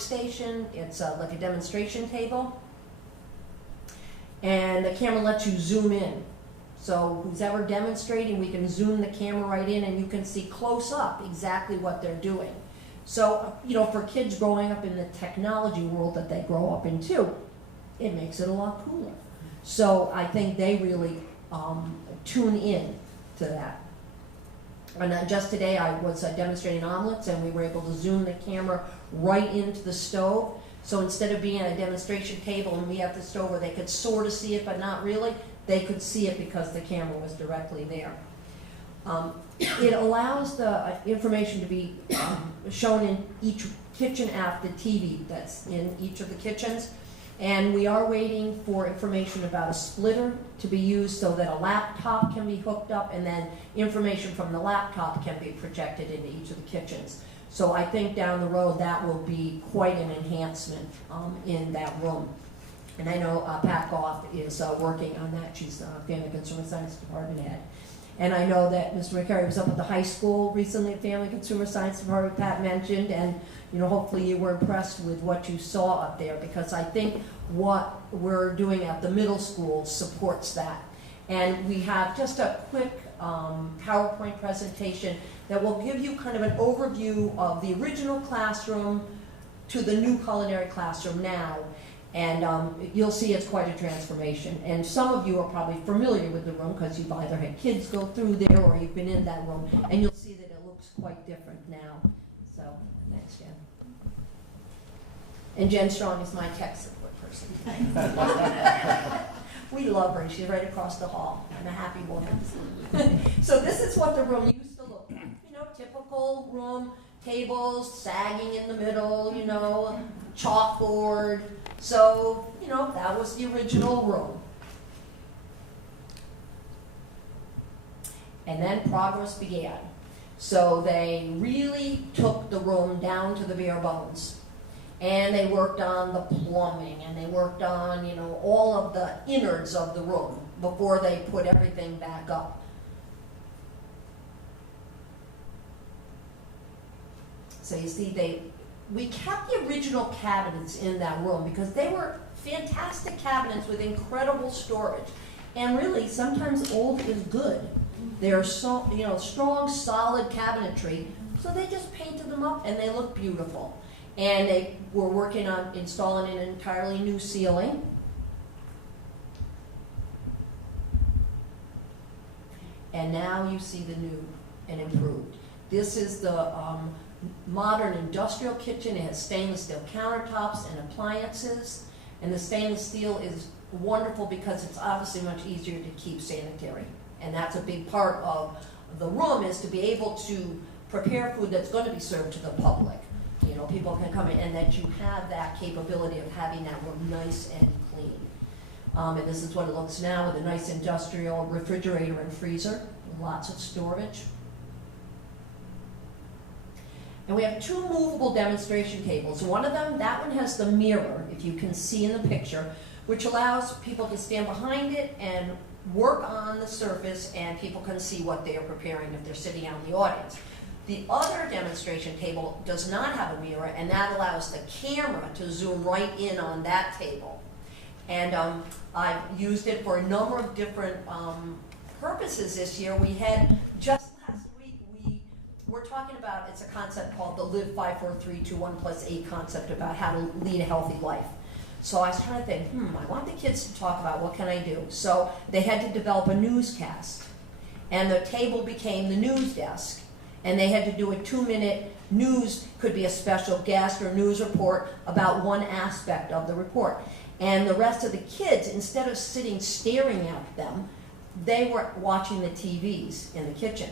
workstation. It's like a demonstration table. And the camera lets you zoom in. So who's ever demonstrating, we can zoom the camera right in and you can see close up exactly what they're doing. So, you know, for kids growing up in the technology world that they grow up in too, it makes it a lot cooler. So I think they really tune in to that. And just today I was demonstrating omelets and we were able to zoom the camera right into the stove. So instead of being at a demonstration table and we have the stove where they could sort of see it but not really, they could see it because the camera was directly there. It allows the information to be shown in each kitchen app, the TV that's in each of the kitchens. And we are waiting for information about a splitter to be used so that a laptop can be hooked up and then information from the laptop can be projected into each of the kitchens. So I think down the road that will be quite an enhancement in that room. And I know Pat Goff is working on that. She's Family Consumer Science Department head. And I know that Mr. McCary was up at the high school recently at Family Consumer Science Department, Pat mentioned, and you know, hopefully you were impressed with what you saw up there, because I think what we're doing at the middle school supports that. And we have just a quick PowerPoint presentation that will give you kind of an overview of the original classroom to the new culinary classroom now. And you'll see it's quite a transformation. And some of you are probably familiar with the room because you've either had kids go through there or you've been in that room. And you'll see that it looks quite different now. So, thanks, Jen. And Jen Strong is my tech support person. We love her. She's right across the hall. I'm a happy woman. So this is what the room used to look like. You know, typical room, tables sagging in the middle, you know, chalkboard. So, you know, that was the original room. And then progress began. So they really took the room down to the bare bones. And they worked on the plumbing, and they worked on, you know, all of the innards of the room before they put everything back up. So you see, we kept the original cabinets in that room because they were fantastic cabinets with incredible storage. And really, sometimes old is good. They're so, you know, strong, solid cabinetry. So they just painted them up and they look beautiful. And they were working on installing an entirely new ceiling. And now you see the new and improved. This is the modern industrial kitchen. It has stainless steel countertops and appliances. And the stainless steel is wonderful because it's obviously much easier to keep sanitary. And that's a big part of the room, is to be able to prepare food that's going to be served to the public. You know, people can come in, and that you have that capability of having that room nice and clean. And this is what it looks now with a nice industrial refrigerator and freezer, lots of storage. And we have two movable demonstration tables. One of them, that one has the mirror, if you can see in the picture, which allows people to stand behind it and work on the surface, and people can see what they are preparing if they're sitting out in the audience. The other demonstration table does not have a mirror, and that allows the camera to zoom right in on that table. And I've used it for a number of different purposes this year. We had, just last week, we're talking about, it's a concept called the Live 5, 4, 3, 2, 1 plus 8 concept about how to lead a healthy life. So I was trying to think, I want the kids to talk about what can I do. So they had to develop a newscast. And the table became the news desk. And they had to do a 2-minute news, could be a special guest or news report about one aspect of the report. And the rest of the kids, instead of sitting staring at them, they were watching the TVs in the kitchen.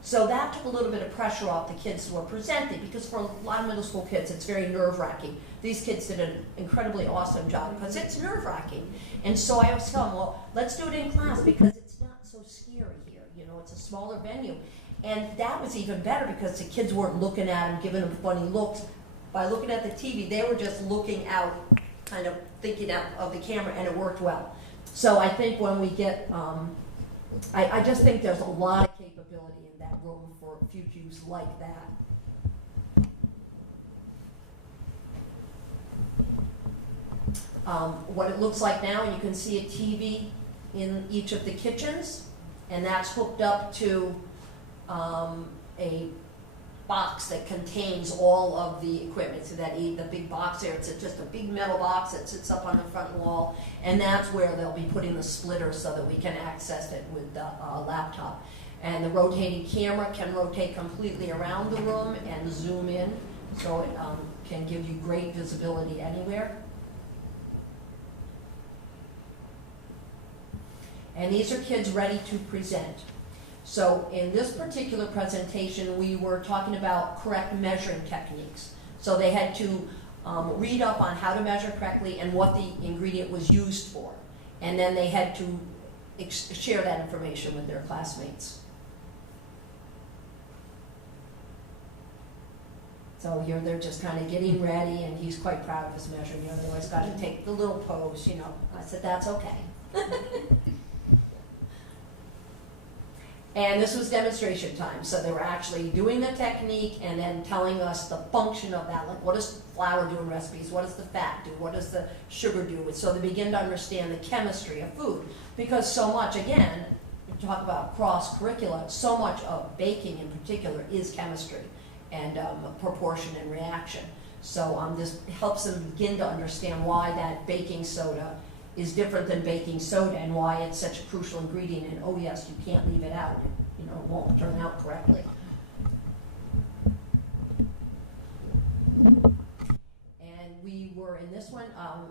So that took a little bit of pressure off the kids who were presented, because for a lot of middle school kids, it's very nerve-wracking. These kids did an incredibly awesome job because it's nerve-wracking. And so I always tell them, well, let's do it in class because it's not so scary here. You know, it's a smaller venue. And that was even better because the kids weren't looking at them, giving them funny looks. By looking at the TV, they were just looking out, kind of thinking out of the camera, and it worked well. So I think when we get, I just think there's a lot of capability in that room for future use like that. what it looks like now, and you can see a TV in each of the kitchens, and that's hooked up to a box that contains all of the equipment. So that the big box there, it's just a big metal box that sits up on the front wall, and that's where they'll be putting the splitter so that we can access it with the laptop. And the rotating camera can rotate completely around the room and zoom in, so it can give you great visibility anywhere. And these are kids ready to present. So in this particular presentation, we were talking about correct measuring techniques. So they had to read up on how to measure correctly and what the ingredient was used for. And then they had to share that information with their classmates. So here they're just kind of getting ready, and he's quite proud of his measure. You know, they always got to take the little pose, you know. I said, that's okay. And this was demonstration time, so they were actually doing the technique and then telling us the function of that. Like, what does flour do in recipes? What does the fat do? What does the sugar do? So they begin to understand the chemistry of food. Because so much, again, we talk about cross-curricula, so much of baking in particular is chemistry and proportion and reaction. So this helps them begin to understand why that baking soda is different than baking soda and why it's such a crucial ingredient, and oh yes, you can't leave it out, you know, it won't turn out correctly. And we were in this one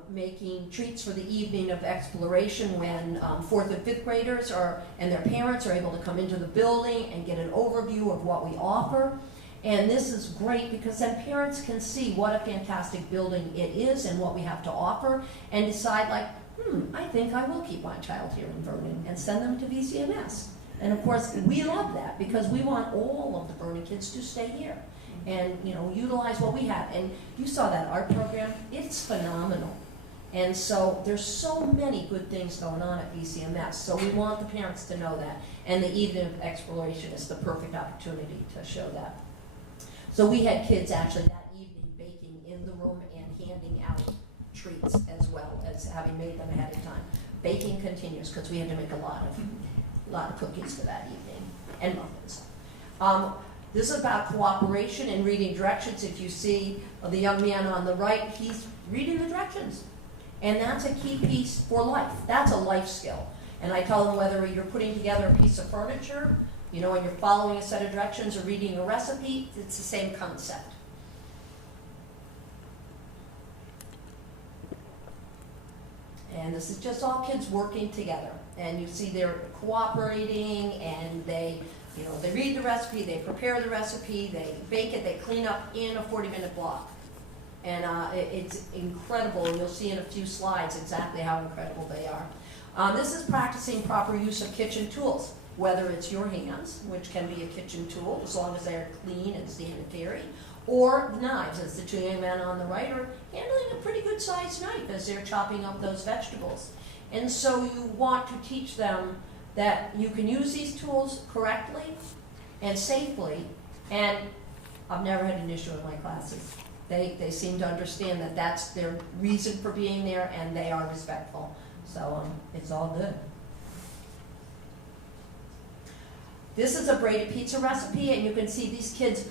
making treats for the evening of exploration when 4th and 5th graders and their parents are able to come into the building and get an overview of what we offer. And this is great because then parents can see what a fantastic building it is and what we have to offer and decide, like, I think I will keep my child here in Vernon, and send them to VCMS. And of course, we love that because we want all of the Vernon kids to stay here and, you know, utilize what we have. And you saw that art program, it's phenomenal. And so there's so many good things going on at VCMS. So we want the parents to know that. And the evening of exploration is the perfect opportunity to show that. So we had kids actually that evening baking in the room and handing out treats as well as having made them ahead of time. Baking continues because we had to make a lot of cookies for that evening and muffins. This is about cooperation and reading directions. If you see the young man on the right, he's reading the directions. And that's a key piece for life. That's a life skill. And I tell them whether you're putting together a piece of furniture, you know, and you're following a set of directions or reading a recipe, it's the same concept. And this is just all kids working together. And you see they're cooperating, and they, you know, they read the recipe, they prepare the recipe, they bake it, they clean up in a 40-minute block. And it's incredible. You'll see in a few slides exactly how incredible they are. This is practicing proper use of kitchen tools, whether it's your hands, which can be a kitchen tool as long as they're clean and sanitary, or knives, as the two young men on the right are handling a pretty good sized knife as they're chopping up those vegetables. And so you want to teach them that you can use these tools correctly and safely, and I've never had an issue in my classes. They seem to understand that that's their reason for being there, and they are respectful. So it's all good. This is a braided pizza recipe, and you can see these kids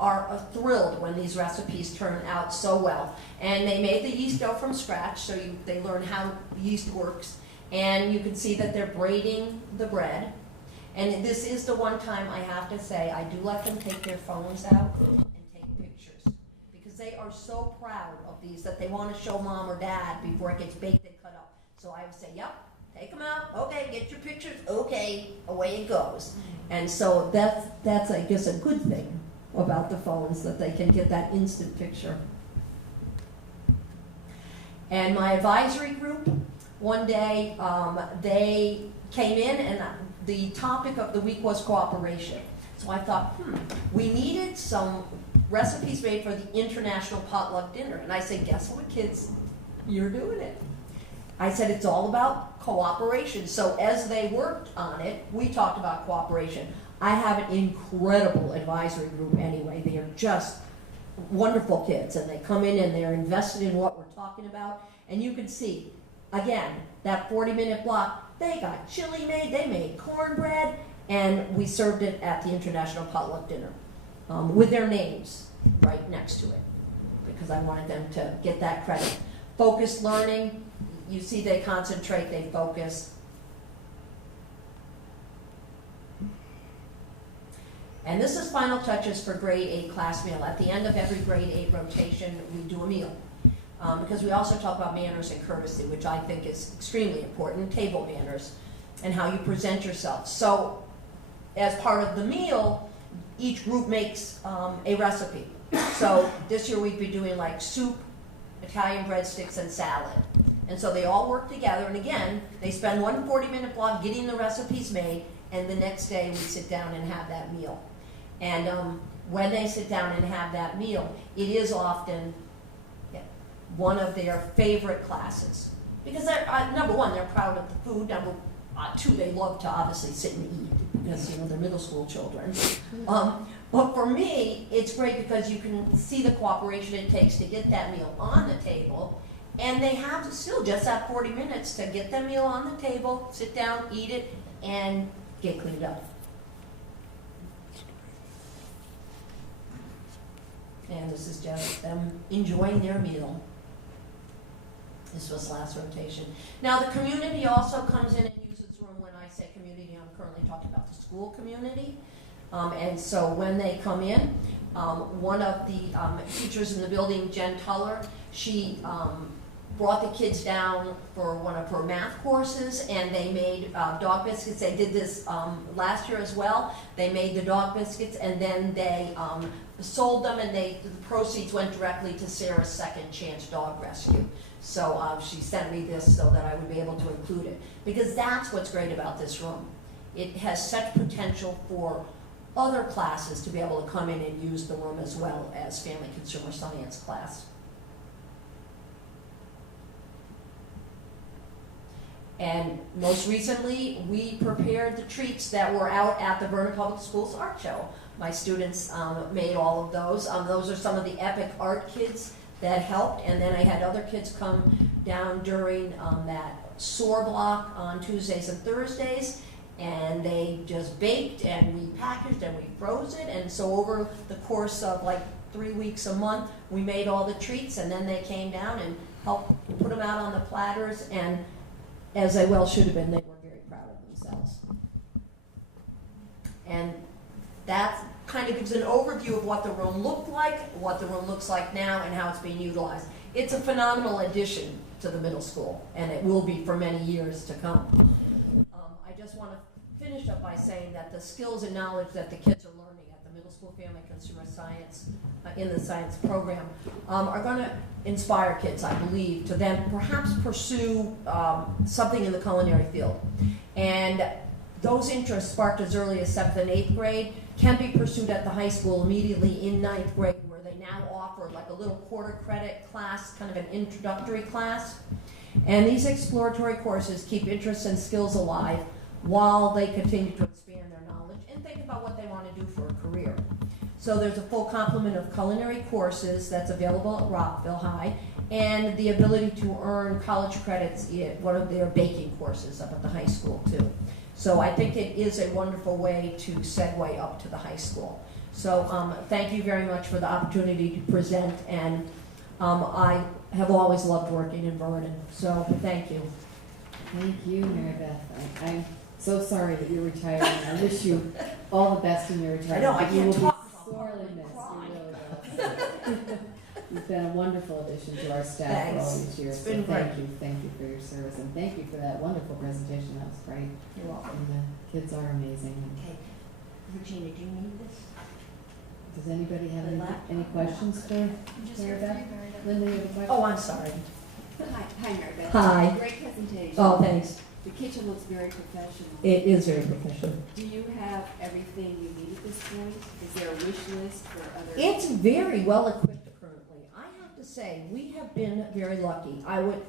are thrilled when these recipes turn out so well. And they made the yeast dough from scratch, so they learn how yeast works. And you can see that they're braiding the bread. And this is the one time I have to say, I do let them take their phones out and take pictures. Because they are so proud of these that they want to show mom or dad before it gets baked and cut up. So I would say, yep, take them out, okay, get your pictures, okay, away it goes. And so that's I guess, a good thing about the phones, that they can get that instant picture. And my advisory group, one day, they came in and the topic of the week was cooperation. So I thought, we needed some recipes made for the International Potluck Dinner. And I said, guess what, kids? You're doing it. I said, it's all about cooperation. So as they worked on it, we talked about cooperation. I have an incredible advisory group anyway. They are just wonderful kids, and they come in and they're invested in what we're talking about, and you can see, again, that 40-minute block, they got chili made, they made cornbread, and we served it at the International Potluck Dinner with their names right next to it, because I wanted them to get that credit. Focused learning, you see they concentrate, they focus. And this is final touches for grade 8 class meal. At the end of every grade 8 rotation, we do a meal. Because we also talk about manners and courtesy, which I think is extremely important, table manners, and how you present yourself. So, as part of the meal, each group makes a recipe. So, this year we'd be doing like soup, Italian breadsticks, and salad. And so they all work together, and again, they spend one 40-minute block getting the recipes made, and the next day we sit down and have that meal. And when they sit down and have that meal, it is often one of their favorite classes. Because they're, number one, they're proud of the food. Number two, they love to obviously sit and eat because, you know, they're middle school children. But for me, it's great because you can see the cooperation it takes to get that meal on the table. And they have still just that 40 minutes to get the meal on the table, sit down, eat it, and get cleaned up. And this is just them enjoying their meal. This was last rotation. Now the community also comes in and uses the room. When I say community, I'm currently talking about the school community. And so when they come in, one of the teachers in the building, Jen Tuller, she brought the kids down for one of her math courses, and they made dog biscuits. They did this last year as well. They made the dog biscuits, and then they sold them, and the proceeds went directly to Sarah's Second Chance Dog Rescue. So she sent me this so that I would be able to include it. Because that's what's great about this room. It has such potential for other classes to be able to come in and use the room as well as Family Consumer Science class. And most recently, we prepared the treats that were out at the Vernon Public Schools Art Show. My students made all of those. Those are some of the epic art kids that helped, and then I had other kids come down during that SOAR block on Tuesdays and Thursdays, and they just baked, and we packaged, and we froze it, and so over the course of like 3 weeks a month, we made all the treats, and then they came down and helped put them out on the platters, and as they well should have been, they were very proud of themselves. And that kind of gives an overview of what the room looked like, what the room looks like now, and how it's being utilized. It's a phenomenal addition to the middle school, and it will be for many years to come. I just want to finish up by saying that the skills and knowledge that the kids are learning at the Middle School Family Consumer Science, in the science program, are going to inspire kids, I believe, to then perhaps pursue something in the culinary field. And those interests sparked as early as 7th and 8th grade can be pursued at the high school immediately in 9th grade, where they now offer like a little quarter credit class, kind of an introductory class. And these exploratory courses keep interests and skills alive while they continue to expand their knowledge and think about what they want to do for a career. So there's a full complement of culinary courses that's available at Rockville High, and the ability to earn college credits in one of their baking courses up at the high school too. So I think it is a wonderful way to segue up to the high school. So thank you very much for the opportunity to present, and I have always loved working in Vernon, so thank you. Thank you, Mary Beth. I'm so sorry that you're retiring. I wish you all the best in your retirement. I know, I can't talk. Sorely missed. You really will. You've been a wonderful addition to our staff for all these years. It's been so great. Thank you for your service, and thank you for that wonderful presentation. That was great. You're welcome. And the kids are amazing. Okay, Regina, do you need this? Does anybody have any questions for Mary Beth? Linda, you have a question? Oh, I'm sorry. Hi, Mary Beth. Hi. Great presentation. Oh, thanks. The kitchen looks very professional. It is very professional. Do you have everything you need at this point? Is there a wish list for other? It's very well equipped currently. I have to say, we have been very lucky. I would,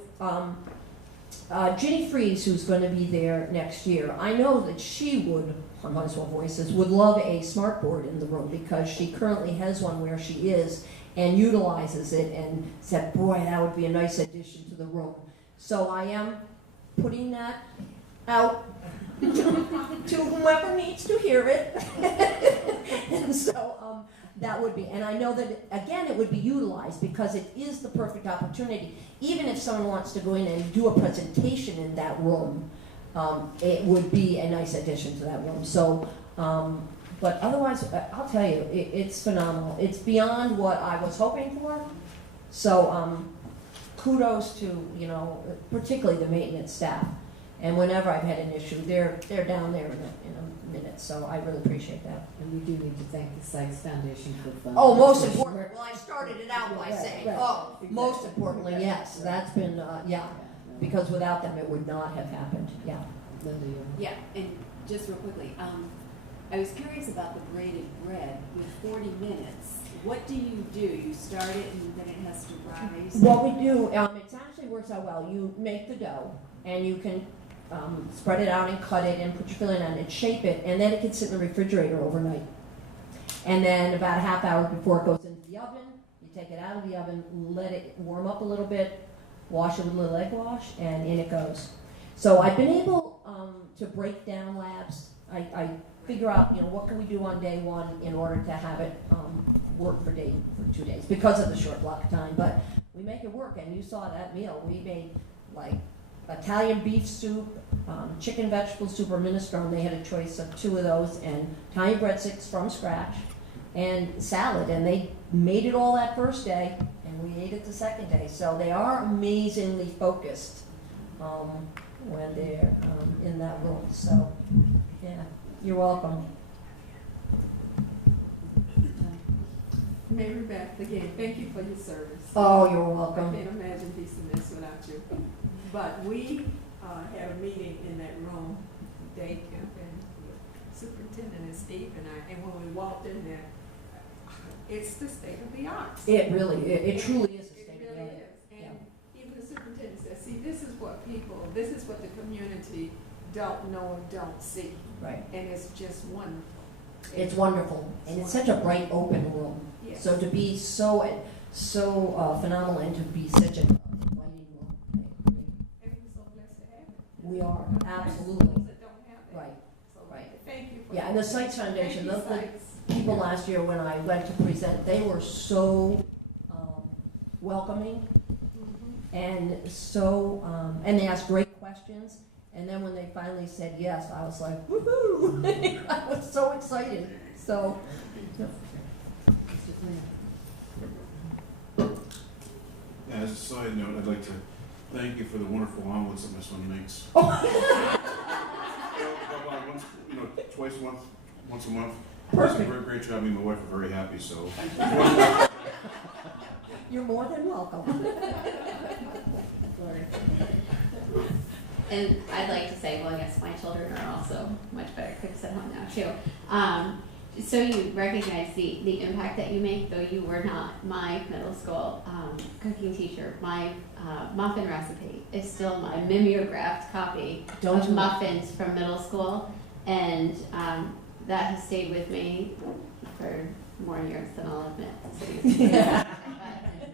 Ginny Fries, who's going to be there next year, I know that she would, on Might as Well Voices, would love a smart board in the room because she currently has one where she is, and utilizes it and said, boy, that would be a nice addition to the room. So I am putting that out to whoever needs to hear it. And so that would be, and I know that, again, it would be utilized because it is the perfect opportunity. Even if someone wants to go in and do a presentation in that room, it would be a nice addition to that room. So, but otherwise, I'll tell you, it's phenomenal. It's beyond what I was hoping for. So kudos to, you know, particularly the maintenance staff. And whenever I've had an issue, they're down there in a minute. So I really appreciate that. And we do need to thank the Sykes Foundation for funding. Oh, most important. Well, I started it out by saying, right, oh, exactly. most importantly, yes. Right. That's been, yeah. Because without them, it would not have happened. Yeah. Linda, you're. Yeah, and just real quickly, I was curious about the braided bread with 40 minutes. What do? You start it and then it has to rise? What we do, it actually works out well. You make the dough and you can spread it out and cut it and put your filling on it and shape it, and then it can sit in the refrigerator overnight. And then about a half hour before it goes into the oven, you take it out of the oven, let it warm up a little bit, wash it with a little egg wash, and in it goes. So I've been able to break down labs. I figure out, you know, what can we do on day one in order to have it work for 2 days because of the short block of time. But we make it work, and you saw that meal. We made like Italian beef soup, chicken vegetable soup or minestrone. They had a choice of 2 of those, and Italian breadsticks from scratch, and salad. And they made it all that first day, and we ate it the second day. So they are amazingly focused when they're in that room. So, yeah, you're welcome. Mary Beth, again, thank you for your service. Oh, you're I welcome. can't imagine piecing this without you. But we had a meeting in that room, Dave Kemp and the superintendent and Steve and I, and when we walked in there, it's the state of the art. It really, it truly is a state It of the really art. is. And even the superintendent said, see, this is what the community don't know and don't see. Right. And it's just wonderful. It's wonderful, and it's such a bright, open room. Yes. So to be so phenomenal and to be such an inviting room. I agree. And we're so blessed to have it. We are, absolutely. Those that don't have it. Right. So Right. thank you for Yeah, and the Sykes Foundation, Thank you, the Sykes. people last year when I went to present, they were so welcoming and so, and they asked great questions. And then when they finally said yes, I was like, woohoo! I was so excited. So, Mr. Flynn. Yeah, as a side note, I'd like to thank you for the wonderful omelets that my son makes. Once, twice a month, once a month. He does a Perfect. very great job. Me and my wife are very happy, so. You're more than welcome. And I'd like to say, well, yes, my children are also much better cooks at home now too. So you recognize the impact that you make, though you were not my middle school cooking teacher. My muffin recipe is still my mimeographed copy Don't of you- muffins from middle school, and that has stayed with me for more years than I'll admit.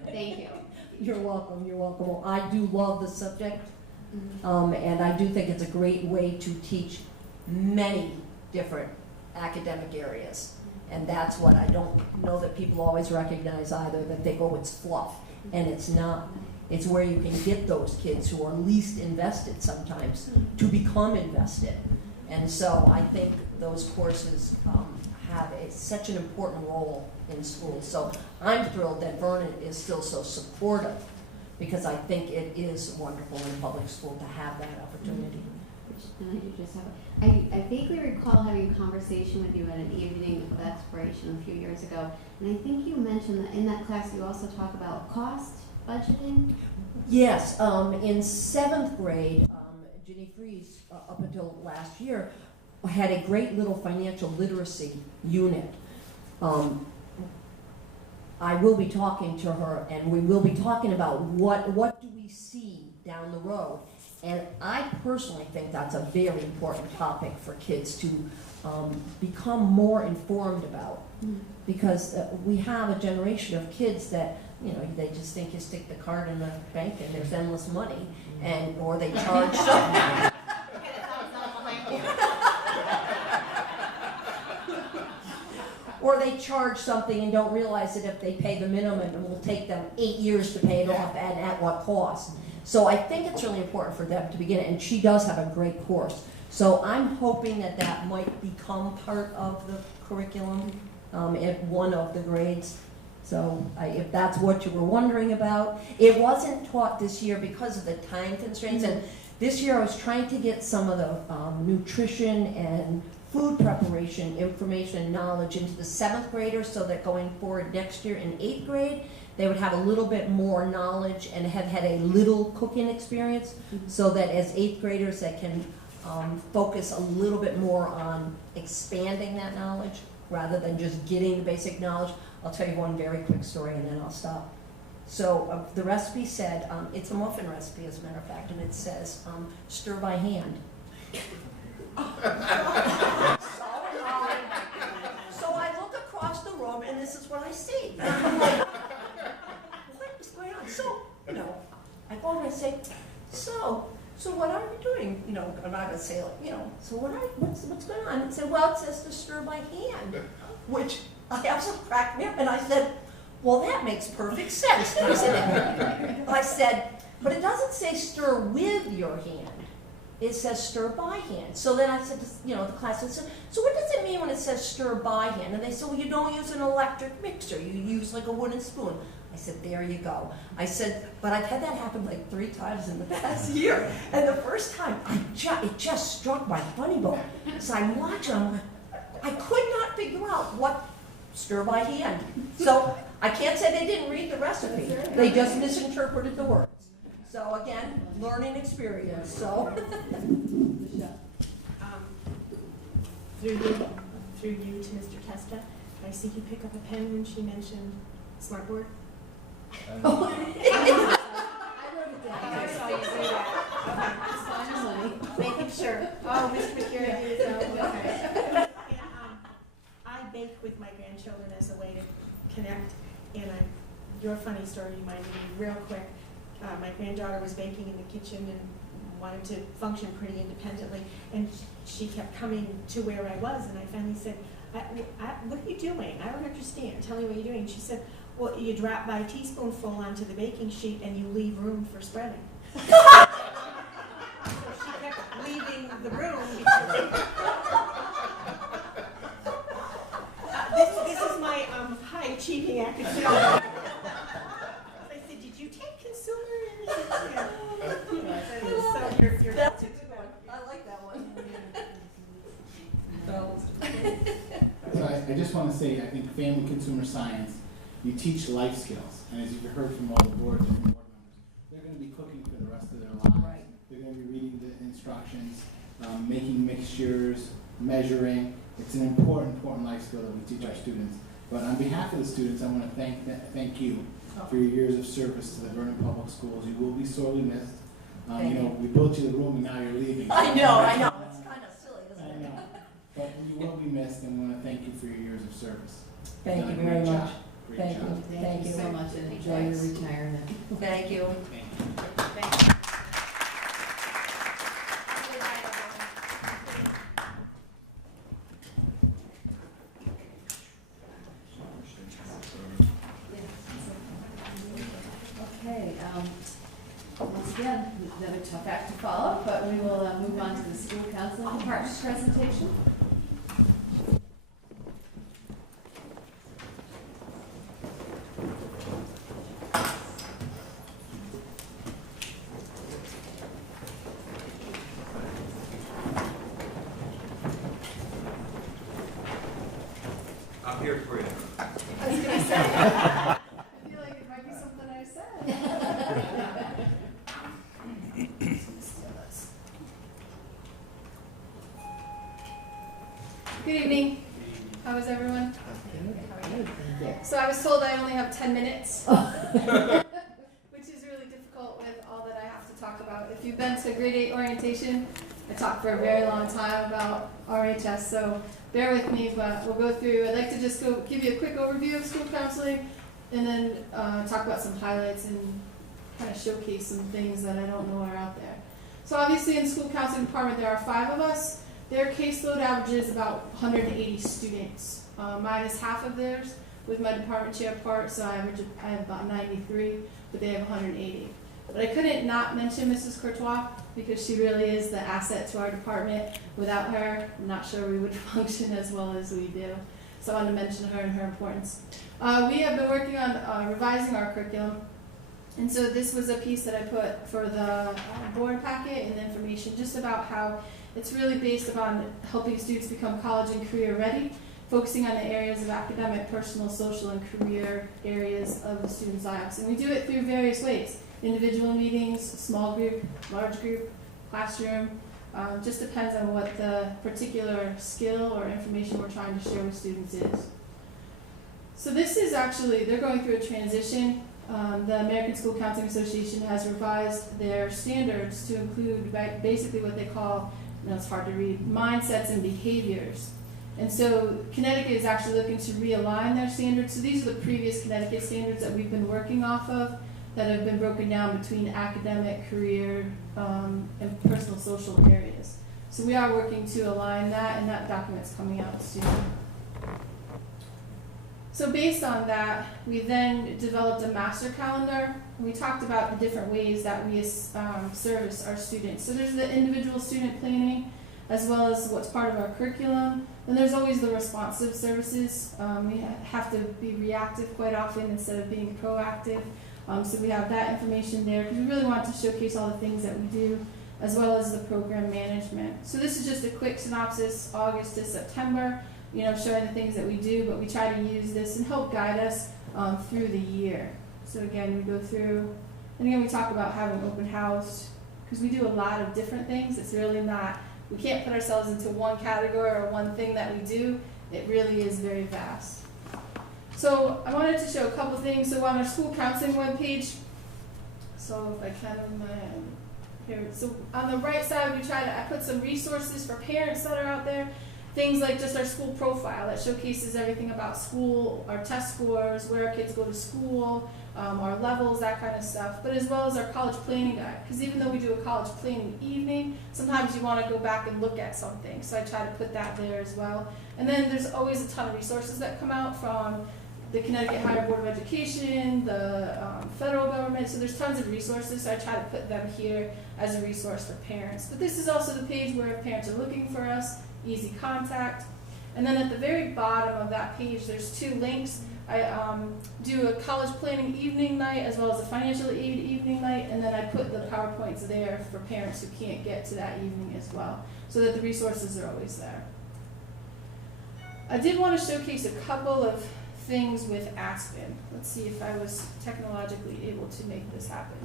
But thank you. You're welcome, you're welcome. Well, I do love the subject, and I do think it's a great way to teach many different academic areas. And that's what I don't know that people always recognize either, that they go, it's fluff, and it's not. It's where you can get those kids who are least invested sometimes to become invested. And so I think those courses have such an important role in schools. So I'm thrilled that Vernon is still so supportive, because I think it is wonderful in a public school to have that opportunity. And I do just have I vaguely recall having a conversation with you at an evening of exploration a few years ago, and I think you mentioned that in that class you also talk about cost budgeting. Yes, in 7th grade, Ginny Fries, up until last year, had a great little financial literacy unit. I will be talking to her, and we will be talking about what do we see down the road. And I personally think that's a very important topic for kids to become more informed about. because we have a generation of kids that, they just think you stick the card in the bank and there's endless money, or they charge something. Or they charge something and don't realize that if they pay the minimum, it will take them 8 years to pay it off, and at what cost. So I think it's really important for them to begin it, and she does have a great course. So I'm hoping that that might become part of the curriculum at one of the grades. So if that's what you were wondering about. It wasn't taught this year because of the time constraints, and this year I was trying to get some of the nutrition and food preparation information and knowledge into the 7th graders, so that going forward next year in 8th grade, they would have a little bit more knowledge and have had a little cooking experience, so that as 8th graders they can focus a little bit more on expanding that knowledge rather than just getting the basic knowledge. I'll tell you one very quick story and then I'll stop. So the recipe said, it's a muffin recipe as a matter of fact, and it says stir by hand. So I look across the room and this is what I see. And I'm like, what is going on? So, I go and I say, so what are you doing? I'm not gonna say so what's going on? And said, well, it says to stir by hand, which I have some crack me up, and I said, well, that makes perfect sense, doesn't it? I said, but it doesn't say stir with your hand. It says stir by hand. So then I said, the class said, so what does it mean when it says stir by hand? And they said, well, you don't use an electric mixer. You use like a wooden spoon. I said, there you go. I said, but I've had that happen like 3 times in the past year. And the first time, it just struck my funny bone. So I'm watching, I could not figure out what stir by hand. So I can't say they didn't read the recipe. They just misinterpreted the words. So again, learning experience. So through you to Mr. Testa, I see you pick up a pen when she mentioned smartboard. I wrote it down. I saw you say that. Finally. Making sure. Oh, Mr. McCurry did so. Okay. And, I bake with my grandchildren as a way to connect. And your funny story reminded me real quick. My granddaughter was baking in the kitchen and wanted to function pretty independently, and she kept coming to where I was, and I finally said, what are you doing? I don't understand. Tell me what you're doing. She said, well, you drop by a teaspoonful onto the baking sheet and you leave room for spreading. So she kept leaving the room because this is my high achieving academic. I said, did you take consumer? Yeah. So you're that's a good one. I like that one. So I just want to say, I think family consumer science, you teach life skills, and as you've heard from all the board members, they're going to be cooking for the rest of their lives. Right. They're going to be reading the instructions, making mixtures, measuring. It's an important life skill that we teach our students. But on behalf of the students, I want to thank you for your years of service to the Vernon Public Schools. You will be sorely missed. We built you the room and now you're leaving. I know. It's kind of silly, isn't it? I know. But you will be missed, and we want to thank you for your years of service. Thank You've you done a very great much. job. Great Thank job. you. Thank you so much, and enjoy your retirement. Thank you. Thank you. Okay, once again, another tough act to follow, but we will move on to the school council department presentation. I'm here for you. I was going to say, I feel like it might be something I said. Good evening. How is everyone? So I was told I only have 10 minutes, which is really difficult with all that I have to talk about. If you've been to grade 8 orientation, I talked for a very long time about RHS, so bear with me, but we'll go through. I'd like to just give you a quick overview of school counseling, and then talk about some highlights and kind of showcase some things that I don't know are out there. So obviously in the school counseling department there are 5 of us. Their caseload averages about 180 students. Mine is half of theirs with my department chair part, so I have about 93, but they have 180. But I couldn't not mention Mrs. Courtois because she really is the asset to our department. Without her, I'm not sure we would function as well as we do. So I wanted to mention her and her importance. We have been working on revising our curriculum. And so this was a piece that I put for the board packet and information just about how it's really based upon helping students become college and career ready, focusing on the areas of academic, personal, social, and career areas of the students' lives. And we do it through various ways: individual meetings, small group, large group, classroom. Just depends on what the particular skill or information we're trying to share with students is. So this is actually, they're going through a transition. The American School Counseling Association has revised their standards to include basically what they call, it's hard to read, mindsets and behaviors. And so Connecticut is actually looking to realign their standards. So these are the previous Connecticut standards that we've been working off of that have been broken down between academic, career, and personal social areas. So we are working to align that, and that document's coming out soon. So based on that, we then developed a master calendar. We talked about the different ways that we service our students. So there's the individual student planning, as well as what's part of our curriculum. And there's always the responsive services. We have to be reactive quite often instead of being proactive. So we have that information there because we really want to showcase all the things that we do, as well as the program management. So this is just a quick synopsis, August to September, showing the things that we do, but we try to use this and help guide us through the year. So again, we go through, and again we talk about having open house, because we do a lot of different things. It's really not, we can't put ourselves into one category or one thing that we do. It really is very vast. So I wanted to show a couple things. So on our school counseling webpage, so if I can, here. So on the right side, I put some resources for parents that are out there. Things like just our school profile that showcases everything about school, our test scores, where our kids go to school, our levels, that kind of stuff, but as well as our college planning guide. Because even though we do a college planning evening, sometimes you want to go back and look at something. So I try to put that there as well. And then there's always a ton of resources that come out from the Connecticut Higher Board of Education, the federal government. So there's tons of resources. So I try to put them here as a resource for parents. But this is also the page where if parents are looking for us, easy contact. And then at the very bottom of that page, there's 2 links. I do a college planning evening night as well as a financial aid evening night, and then I put the PowerPoints there for parents who can't get to that evening as well, so that the resources are always there. I did want to showcase a couple of things with Aspen. Let's see if I was technologically able to make this happen.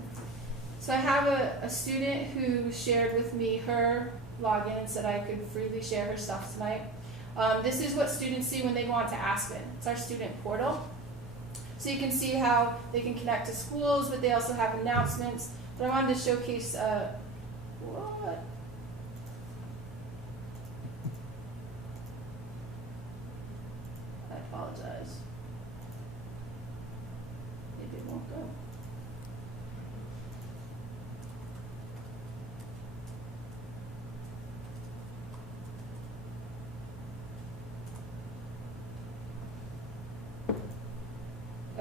So I have a student who shared with me her login and said I could freely share her stuff tonight. This is what students see when they go on to Aspen. It's our student portal. So you can see how they can connect to schools, but they also have announcements. But I wanted to showcase, what? I apologize. Maybe it won't go.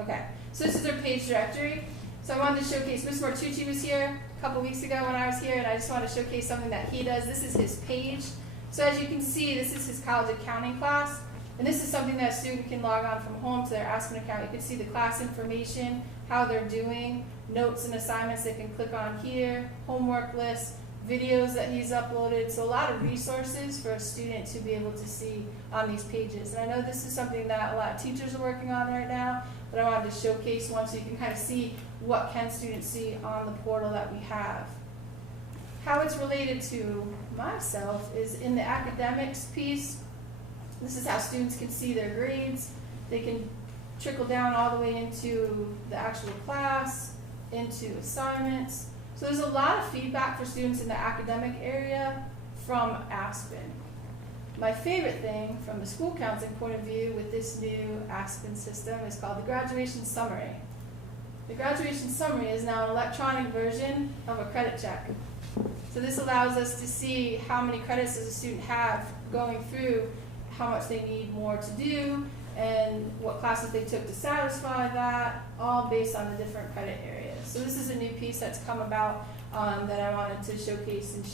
Okay, so this is our page directory. So I wanted to showcase, Mr. Martucci was here a couple weeks ago when I was here, and I just wanted to showcase something that he does. This is his page. So as you can see, this is his college accounting class, and this is something that a student can log on from home to their Aspen account. You can see the class information, how they're doing, notes and assignments they can click on here, homework lists, videos that he's uploaded. So a lot of resources for a student to be able to see on these pages. And I know this is something that a lot of teachers are working on right now, but I wanted to showcase one so you can kind of see what can students see on the portal that we have. How it's related to myself is in the academics piece. This is how students can see their grades. They can trickle down all the way into the actual class, into assignments. So there's a lot of feedback for students in the academic area from Aspen. My favorite thing from the school counseling point of view with this new Aspen system is called the graduation summary. The graduation summary is now an electronic version of a credit check. So this allows us to see how many credits does a student have going through, how much they need more to do, and what classes they took to satisfy that, all based on the different credit areas. So this is a new piece that's come about that I wanted to showcase and show.